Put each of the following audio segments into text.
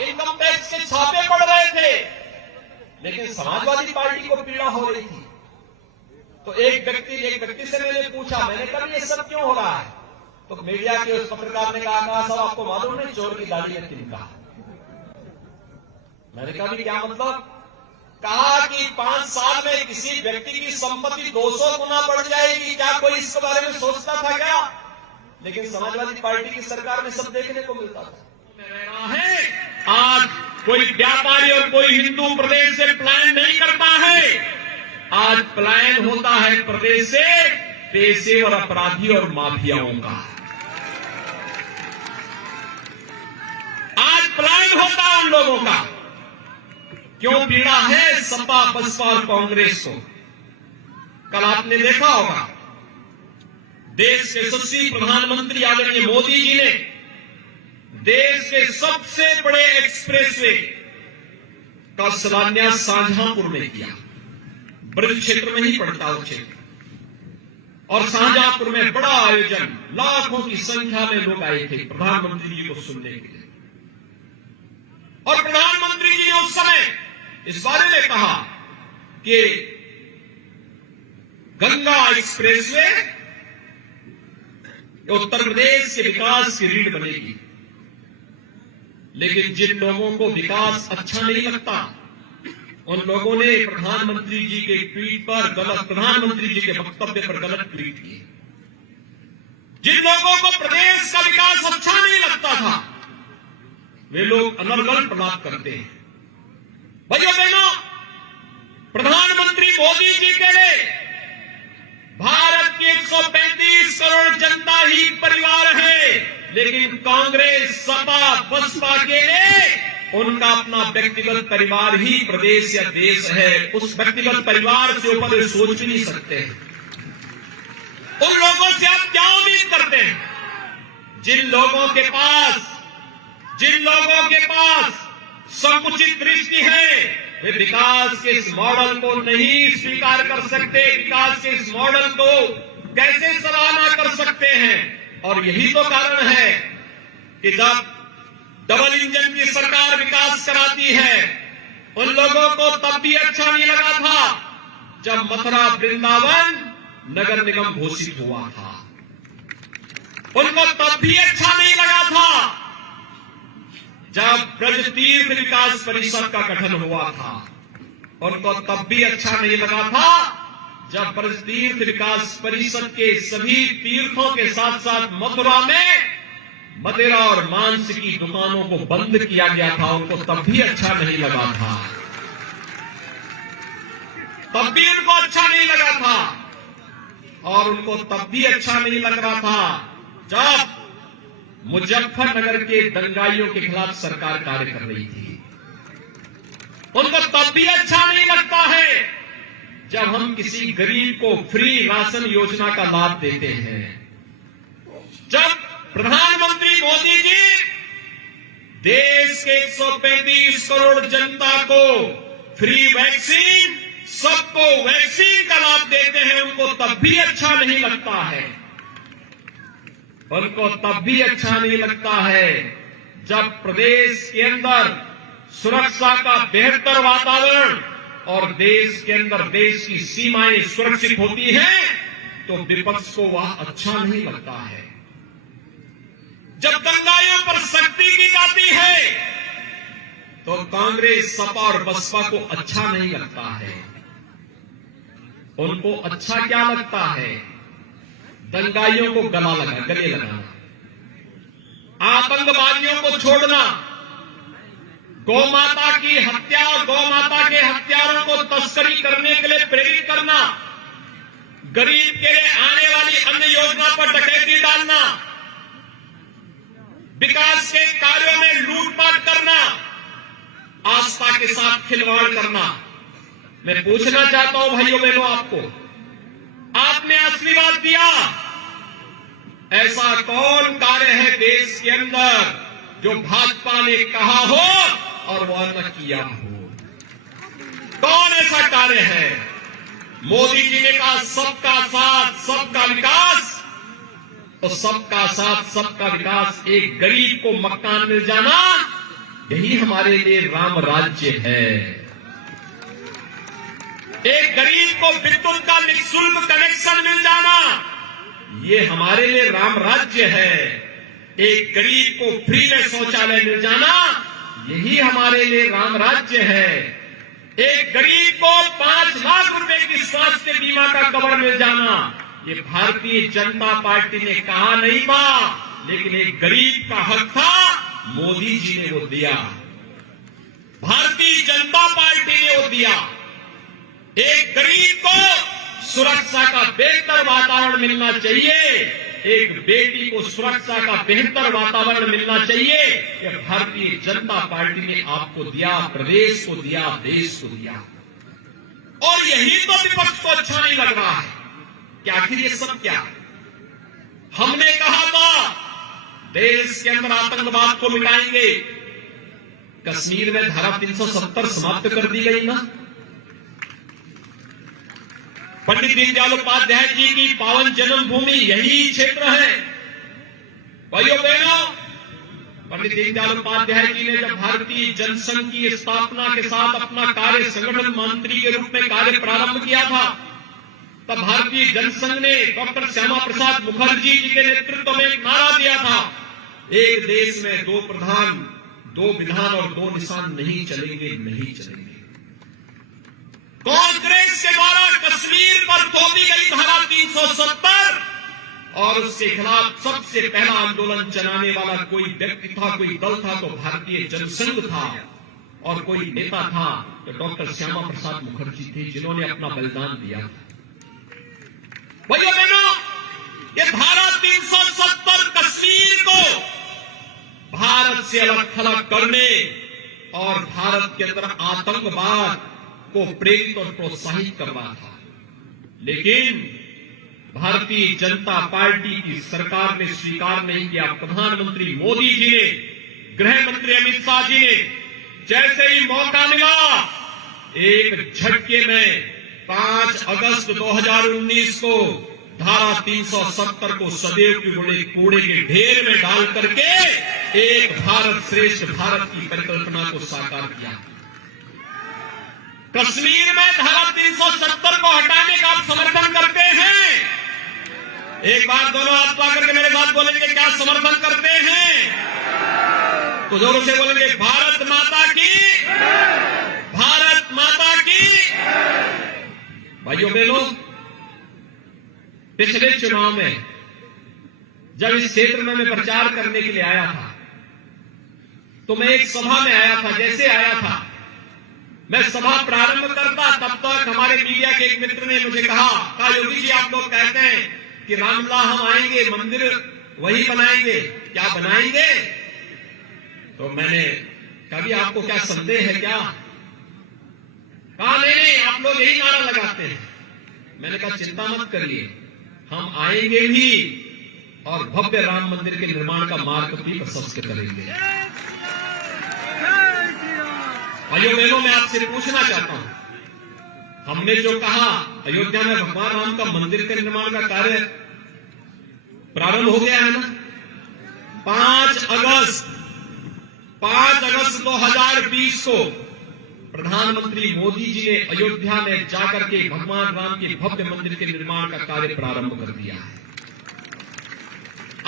Income tax के छापे पड़ रहे थे, लेकिन समाजवादी पार्टी को पीड़ा हो रही थी। तो एक व्यक्ति से मैंने पूछा, मैंने कहा ये सब क्यों हो रहा है? तो मीडिया के उस पत्रकार ने कहा साहब आपको मालूम नहीं चोर की दाढ़ी ने तिनका। मैंने कहा भी क्या मतलब? कहा कि 5 साल में किसी व्यक्ति की संपत्ति 200 गुना बढ़ जाएगी, क्या कोई इसके बारे में सोचता था क्या? लेकिन समाजवादी पार्टी की सरकार में सब देखने को मिलता था। आज कोई व्यापारी और कोई हिंदू प्रदेश से पलायन नहीं करता है, आज पलायन होता है प्रदेश से पेशेवर अपराधी और माफियाओं का। आज पलायन होता है उन लोगों का। क्यों पीड़ा है सपा, बसपा और कांग्रेस को? कल आपने देखा होगा देश के यशस्वी प्रधानमंत्री आदरणीय मोदी जी ने देश के सबसे बड़े एक्सप्रेसवे का शिलान्यास शाहजहांपुर में किया। ब्रज क्षेत्र में ही पड़ता है क्षेत्र, और शाहजहांपुर में बड़ा आयोजन, लाखों की संख्या में लोग आए थे प्रधानमंत्री जी को सुनने के लिए। और प्रधानमंत्री जी ने उस समय इस बारे में कहा कि गंगा एक्सप्रेसवे उत्तर प्रदेश के विकास की रीढ़ बनेगी। लेकिन जिन लोगों को विकास अच्छा नहीं लगता, उन लोगों ने प्रधानमंत्री जी के ट्वीट पर गलत, प्रधानमंत्री जी के वक्तव्य पर गलत ट्वीट किए। जिन लोगों को प्रदेश का विकास अच्छा नहीं लगता था, वे लोग अनर्गल प्रलाप करते हैं। भाइयों बहनों, प्रधानमंत्री मोदी जी के लिए भारत की 135 करोड़ जनता ही परिवार है, लेकिन कांग्रेस, सपा, बसपा के लिए उनका अपना व्यक्तिगत परिवार ही प्रदेश या देश है। उस व्यक्तिगत परिवार से ऊपर सोच भी नहीं सकते। उन लोगों से आप क्या उम्मीद करते हैं? जिन लोगों के पास संकुचित दृष्टि है, वे विकास के इस मॉडल को नहीं स्वीकार कर सकते। विकास के इस मॉडल को कैसे सराहना कर सकते हैं? और यही तो कारण है कि जब डबल इंजन की सरकार विकास कराती है, उन लोगों को तब भी अच्छा नहीं लगा था जब मथुरा वृंदावन नगर निगम घोषित हुआ था। उनको तब भी अच्छा नहीं लगा था जब ब्रज तीर्थ विकास परिषद का गठन हुआ था। उनको तब भी अच्छा नहीं लगा था जब ब्रज तीर्थ विकास परिषद के सभी तीर्थों के साथ साथ मथुरा में मदिरा और मांस की दुकानों को बंद किया गया था। उनको तब भी अच्छा नहीं लगा था, तब भी उनको अच्छा नहीं लगा था। और उनको तब भी अच्छा नहीं लग रहा था जब मुजफ्फरनगर के दंगाइयों के खिलाफ सरकार कार्य कर रही थी। उनको तब भी अच्छा नहीं लगता है जब हम किसी गरीब को फ्री राशन योजना का लाभ देते हैं। जब प्रधानमंत्री मोदी जी देश के 135 करोड़ जनता को फ्री वैक्सीन, सबको वैक्सीन का लाभ देते हैं, उनको तब भी अच्छा नहीं लगता है। उनको तब भी अच्छा नहीं लगता है जब प्रदेश के अंदर सुरक्षा का बेहतर वातावरण और देश के अंदर देश की सीमाएं सुरक्षित होती हैं, तो विपक्ष को वह अच्छा नहीं लगता है। जब दंगाइयों पर सख्ती की जाती है, तो कांग्रेस, सपा और बसपा को अच्छा नहीं लगता है। उनको अच्छा क्या लगता है? दंगाइयों को गले लगाना, आतंकवादियों को छोड़ना, गौमाता की हत्या और गौमाता के हत्यारों को तस्करी करने के लिए प्रेरित करना, गरीब के लिए आने वाली अन्य योजना पर डकैती डालना, विकास के कार्यों में लूटपाट करना, आस्था के साथ खिलवाड़ करना। मैं पूछना चाहता हूं भाइयों बहनों, आपने आशीर्वाद दिया, ऐसा कौन कार्य है देश के अंदर जो भाजपा ने कहा हो और वह न किया हो? कौन ऐसा कार्य है? मोदी जी ने कहा सबका साथ सबका विकास, तो सबका साथ सबका विकास एक गरीब को मकान मिल जाना यही हमारे लिए राम राज्य है। एक गरीब को विद्युत का निःशुल्क कनेक्शन मिल जाना, ये हमारे लिए राम राज्य है। एक गरीब को फ्री में शौचालय मिल जाना, यही हमारे लिए राम राज्य है। एक गरीब को 5 लाख रुपए की स्वास्थ्य बीमा का कवर मिल जाना, ये भारतीय जनता पार्टी ने कहा नहीं था, लेकिन एक गरीब का हक था, मोदी जी ने वो दिया, भारतीय जनता पार्टी ने वो दिया। एक गरीब को सुरक्षा का बेहतर वातावरण मिलना चाहिए, एक बेटी को सुरक्षा का बेहतर वातावरण मिलना चाहिए, ये भारतीय जनता पार्टी ने आपको दिया, प्रदेश को दिया, देश को दिया। और यही तो विपक्ष को अच्छा नहीं लग रहा है कि आखिर ये सब क्या। हमने कहा था देश के अंदर आतंकवाद को मिटाएंगे, कश्मीर में धारा 370 समाप्त कर दी गई ना। पंडित दीनदयाल उपाध्याय जी की पावन जन्मभूमि यही क्षेत्र है। भाइयों बहनों, पंडित दीनदयाल उपाध्याय जी ने जब भारतीय जनसंघ की स्थापना के साथ अपना कार्य संगठन मंत्री के रूप में कार्य प्रारंभ किया था, तब भारतीय जनसंघ ने डॉक्टर श्यामा प्रसाद मुखर्जी जी के नेतृत्व में एक नारा दिया था, एक देश में 2 प्रधान, 2 विधान और 2 निशान नहीं चलेंगे, नहीं चलेंगे। कांग्रेस के द्वारा कश्मीर पर थोपी गई धारा 370 और उसके खिलाफ सबसे पहला आंदोलन चलाने वाला कोई व्यक्ति था, कोई दल था तो भारतीय जनसंघ था, और कोई नेता था तो डॉक्टर श्यामा प्रसाद मुखर्जी थे, जिन्होंने अपना बलिदान दिया था। भाइयों बहनों, ये धारा 370 कश्मीर को भारत से अलग थलग करने और भारत के अंदर आतंकवाद को प्रेरित और प्रोत्साहित करना था, लेकिन भारतीय जनता पार्टी की सरकार ने स्वीकार नहीं किया। प्रधानमंत्री मोदी जी ने, गृह मंत्री अमित शाह जी ने जैसे ही मौका मिला, एक झटके में 5 अगस्त 2019 को धारा 370 को सदैव के बड़े कूड़े के ढेर में डाल करके एक भारत श्रेष्ठ भारत की परिकल्पना को साकार किया। कश्मीर में धारा 370 को हटाने का आप समर्थन करते हैं? एक बार दोनों हाथ पा करके मेरे साथ बोलेंगे, क्या समर्थन करते हैं? तो जोरों से बोलेंगे, भारत माता की, भारत माता की। भाइयों बहनों, पिछले चुनाव में जब इस क्षेत्र में मैं प्रचार करने के लिए आया था, तो मैं एक सभा में आया था। जैसे आया था, मैं सभा प्रारंभ करता, तब तक हमारे मीडिया के एक मित्र ने मुझे कहा, योगी जी आप लोग कहते हैं कि रामलला हम आएंगे, मंदिर वही बनाएंगे, क्या बनाएंगे? तो मैंने कभी आपको क्या संदेह है क्या? कहा नहीं, आप लोग यही नारा लगाते हैं। मैंने कहा चिंता मत करिए, हम आएंगे भी और भव्य राम मंदिर के निर्माण का मार्ग भी प्रशस्त करेंगे। भाइयों बहनों, मैं आपसे पूछना चाहता हूं, हमने जो कहा अयोध्या में भगवान राम का मंदिर के निर्माण का कार्य प्रारंभ हो गया है ना। 5 अगस्त 2020 को प्रधानमंत्री मोदी जी ने अयोध्या में जाकर के भगवान राम के भव्य मंदिर के निर्माण का कार्य प्रारंभ कर दिया है।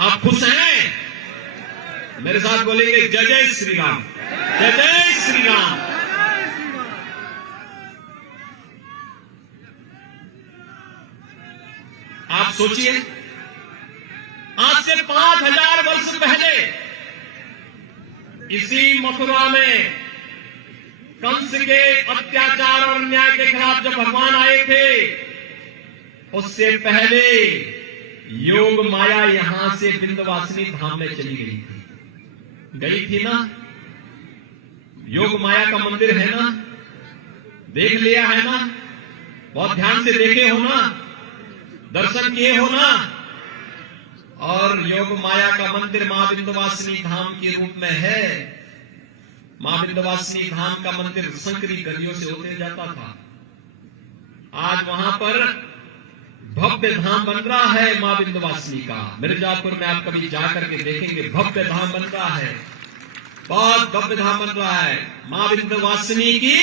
आप खुश हैं? मेरे साथ बोलेंगे, जय जय श्री राम, जय जय श्री राम। आप सोचिए, आज से 5000 वर्ष पहले इसी मथुरा में कंस के अत्याचार और अन्याय के खिलाफ जब भगवान आए थे, उससे पहले योग माया यहां से विंध्यवासिनी धाम में चली गई थी ना। योग माया का मंदिर है ना, देख लिया है ना, बहुत ध्यान से देखे हो ना, दर्शन किए हो ना। और योग माया का मंदिर मां विंध्यवासिनी धाम के रूप में है। मां विंध्यवासिनी धाम का मंदिर संकरी गलियों से होते जाता था। आज वहां पर भव्य धाम बन रहा है मां विंध्यवासिनी का। मिर्जापुर में आप कभी जाकर के देखेंगे, भव्य धाम बन रहा है। बहुत भव्य धाम बन रहा है। मां विंध्यवासिनी की